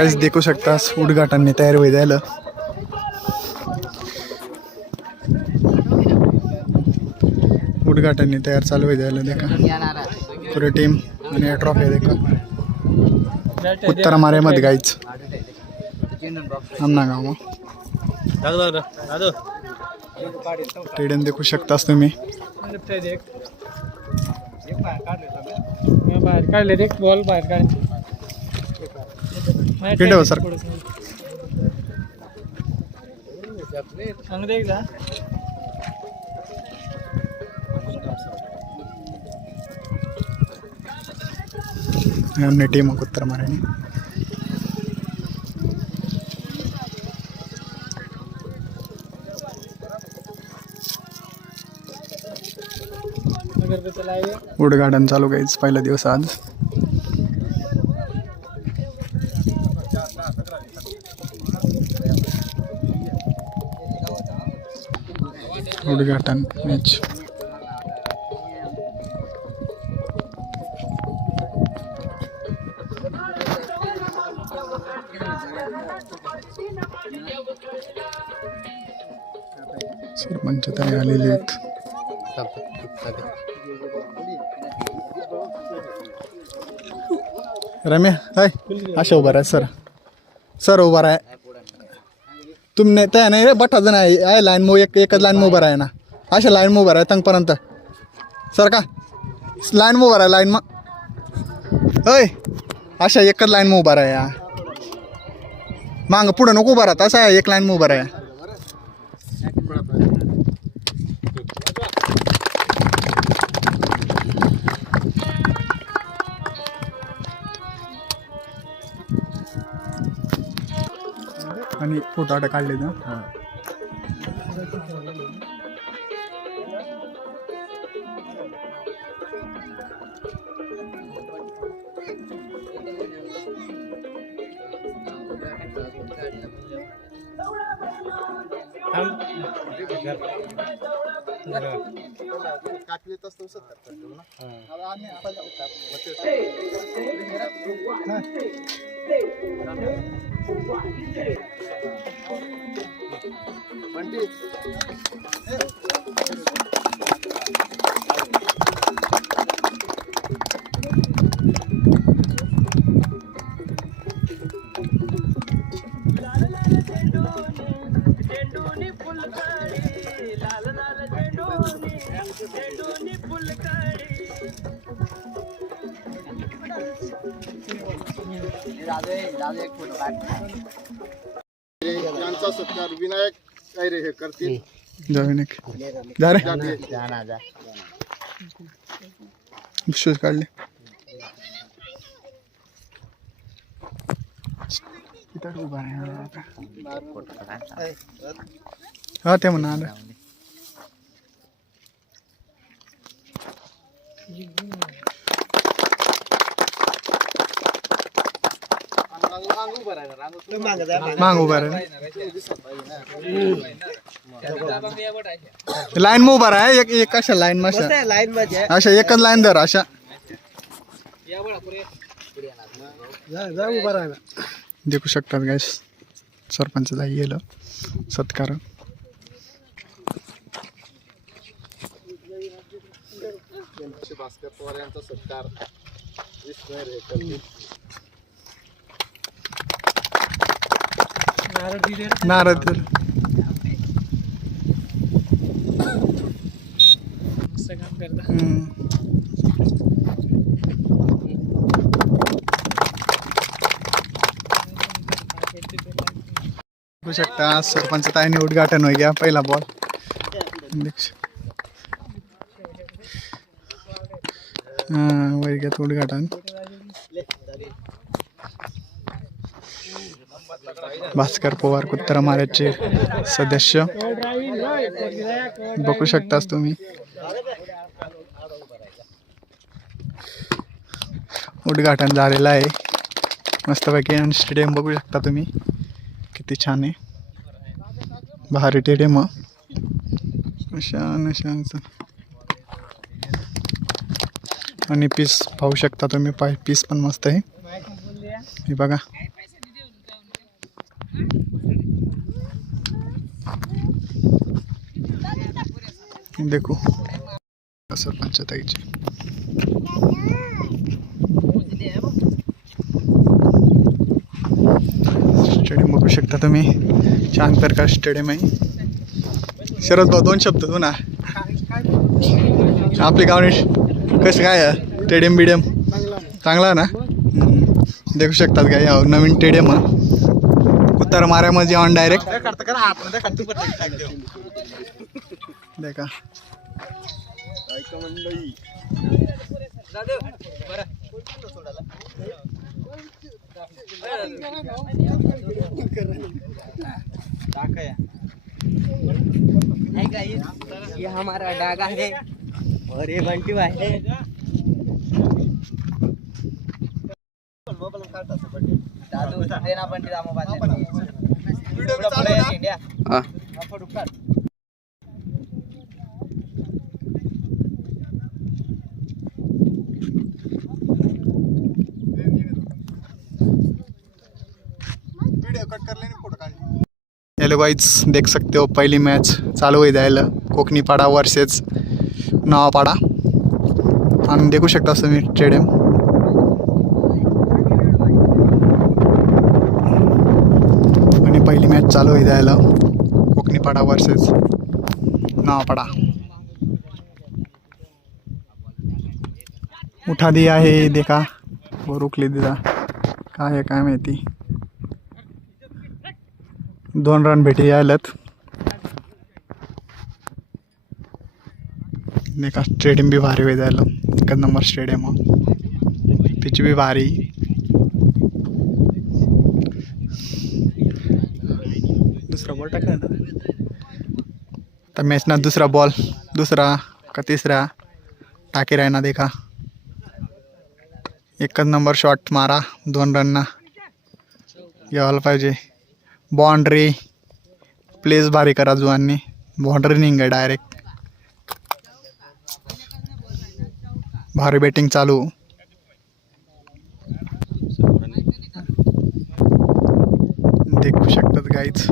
काहीच देखू शकतास उद्घाटनने तयार होई जायला उद्घाटनने तयार चालू होई जायला देखा. पुरे टीम आणि ट्रॉफी देखा. उत्तर मारे मत गाईच आमना गाव. स्टेडियम देखू शकतास तुम्ही. बाहेर काढले बॉल बाहेर काढले. हो सर सांग दे एकदा. मारेने अगरबत्ती लावे उद्घाटन चालू गाईच पहिला दिवस आज. उद्घाटन मॅच सरपंच तरी आलेले आहेत. रम्या हाय. अशा उभा राहा सर. सर उभा राहा. तुम्ही त्या नाही रे बठा जण आहे आहे लाईन मो एक एकच लाईन उभा आहे ना. अशा लाईन उभा आहे तंगपर्यंत. सर का? लाईन उभा आहे लाईन मग होय अशा एकच लाईन उभा आहे या मांग पुढं नको उभा राहत असं आहे एक लाईन उभा आहे फ़ोटो आटा काढले ना काटवीत असतो सत्तर करतो ना पंडित यांचा सत्कार विनायक काय रे. हे करतील शूज काढले. हा? हा ते म्हणा आलं मांग उभा आहे लाईन मग उभा आहे एक एक अशा लाईन अशा लाईन मध्ये अशा एकच लाईन धर अशा. उभा राहिला देखू शकतात गॅस सरपंच गेलं. सत्कार. भास्कर पवार यांचा सत्कार विष्णू हे करतील नारळ हम्म. बघू शकता सरपंच ताईने उद्घाटन होई गया पहिला बॉल वैर घेत उद्घाटन? भास्कर पवार कुत्तर महाराजचे सदस्य. बघू शकतास तुम्ही. उद्घाटन झालेलं आहे. मस्तपैकी आणि स्टेडियम बघू शकता तुम्ही. किती छान आहे. भारी स्टेडियम शान शानचं आणि पीस पाहू शकता तुम्ही. पाय पीस पण मस्त आहे. हे बघा. देखो सरपंच ताईचे स्टेडियम बघू शकता तुम्ही. छान प्रकार स्टेडियम आहे. शरद भाऊ दोन शब्द तू ना आपले गावने कसं काय स्टेडियम बिडियम चांगला आहे ना? देखू शकतात काय या नवीन स्टेडियम कुत्तर माऱ्यामध्ये ऑन डायरेक्ट देखा. है ये हमारा डागा है. और ये बंटी भाई है दादू देना बंटी दा मोबाईल इंडिया हेलो गाइज देख सकते हो पहली मैच चालू होई जायला. कोकणी पाडा वर्सेस नवापाडा. आणि देखू शकता तुम्ही स्टेडियम आणि पहिली मॅच चालू होई जायला कोकणी पाडा वर्सेस नावापाडा. उठा दी आहे देखा. व रुकली दिला काय आहे काय माहिती. दोन रन भेटी आल्यात. नाही का स्टेडियम बी भारी होई जायला एक नंबर स्टेडियम पिच बी भारी. दुसरा बॉल टाकला ना. तर मॅचना दुसरा बॉल दुसरा का तिसरा? टाकी रायना देखा. एकच नंबर शॉट मारा दोन रनना. घ्यायला पाहिजे. बाउंड्री. प्लेस भारी करा जुवांनी बाउंड्री निघ डायरेक्ट भारी बॅटिंग चालू. देखू शकतात गाईच